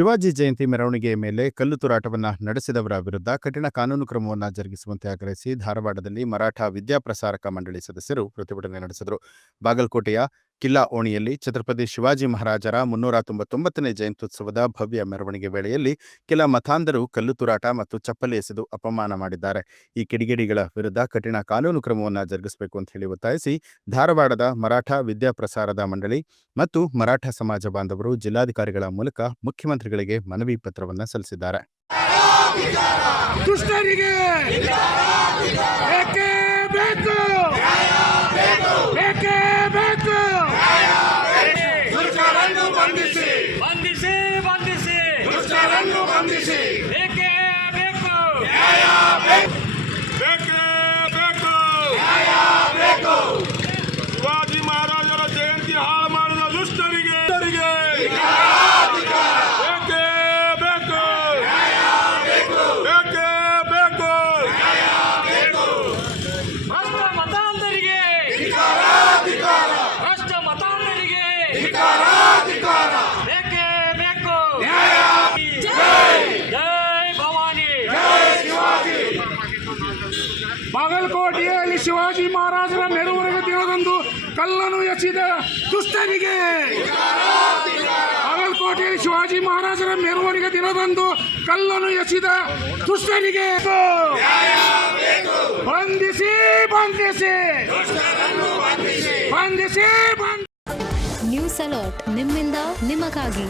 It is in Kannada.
ಶಿವಾಜಿ ಜಯಂತಿ ಮೆರವಣಿಗೆಯ ಮೇಲೆ ಕಲ್ಲು ತೂರಾಟವನ್ನು ನಡೆಸಿದವರ ವಿರುದ್ಧ ಕಠಿಣ ಕಾನೂನು ಕ್ರಮವನ್ನು ಜರುಗಿಸುವಂತೆ ಆಗ್ರಹಿಸಿ ಧಾರವಾಡದಲ್ಲಿ ಮರಾಠ ವಿದ್ಯಾಪ್ರಸಾರಕ ಮಂಡಳಿ ಸದಸ್ಯರು ಪ್ರತಿಭಟನೆ ನಡೆಸಿದರು. ಬಾಗಲಕೋಟೆಯ ಕಿಲ್ಲಾ ಓಣಿಯಲ್ಲಿ ಛತ್ರಪತಿ ಶಿವಾಜಿ ಮಹಾರಾಜರ 399ನೇ ಜಯಂತ್ಯುತ್ಸವದ ಭವ್ಯ ಮೆರವಣಿಗೆ ವೇಳೆಯಲ್ಲಿ ಕೆಲ ಮತಾಂಧರು ಕಲ್ಲು ತೂರಾಟ ಮತ್ತು ಚಪ್ಪಲಿ ಎಸೆದು ಅಪಮಾನ ಮಾಡಿದ್ದಾರೆ. ಈ ಕಿಡಿಗೇಡಿಗಳ ವಿರುದ್ಧ ಕಠಿಣ ಕಾನೂನು ಕ್ರಮವನ್ನು ಜರುಗಿಸಬೇಕು ಅಂತ ಹೇಳಿ ಒತ್ತಾಯಿಸಿ ಧಾರವಾಡದ ಮರಾಠ ವಿದ್ಯಾಪ್ರಸಾರದ ಮಂಡಳಿ ಮತ್ತು ಮರಾಠ ಸಮಾಜ ಬಾಂಧವರು ಜಿಲ್ಲಾಧಿಕಾರಿಗಳ ಮೂಲಕ ಮುಖ್ಯಮಂತ್ರಿಗಳಿಗೆ ಮನವಿ ಪತ್ರವನ್ನು ಸಲ್ಲಿಸಿದ್ದಾರೆ. ಶಿವಾಜಿ ಮಹಾರಾಜರ ಜಯಂತಿ ಹಾಳು ಮಾಡಿದ ದುಷ್ಟರಿಗೆ ಬಾಗಲಕೋಟೆಯಲ್ಲಿ ಶಿವಾಜಿ ಮಹಾರಾಜರ ಮೆರವಣಿಗೆ ದಿನದಂದು ಕಲ್ಲನ್ನು ಎಸೆದ ದುಷ್ಟರಿಗೆ ಬಾಗಲಕೋಟೆಯಲ್ಲಿ ಶಿವಾಜಿ ಮಹಾರಾಜರ ಮೆರವಣಿಗೆ ದಿನದಂದು ಕಲ್ಲನ್ನು ಎಸೆದ ದುಷ್ಟರಿಗೆ ಬಂಧಿಸಿ ಬಂಧಿಸಿ ಬಂಧಿಸಿ. ನ್ಯೂಸ್ ಅಲರ್ಟ್ ನಿಮ್ಮಿಂದ ನಿಮಗಾಗಿ.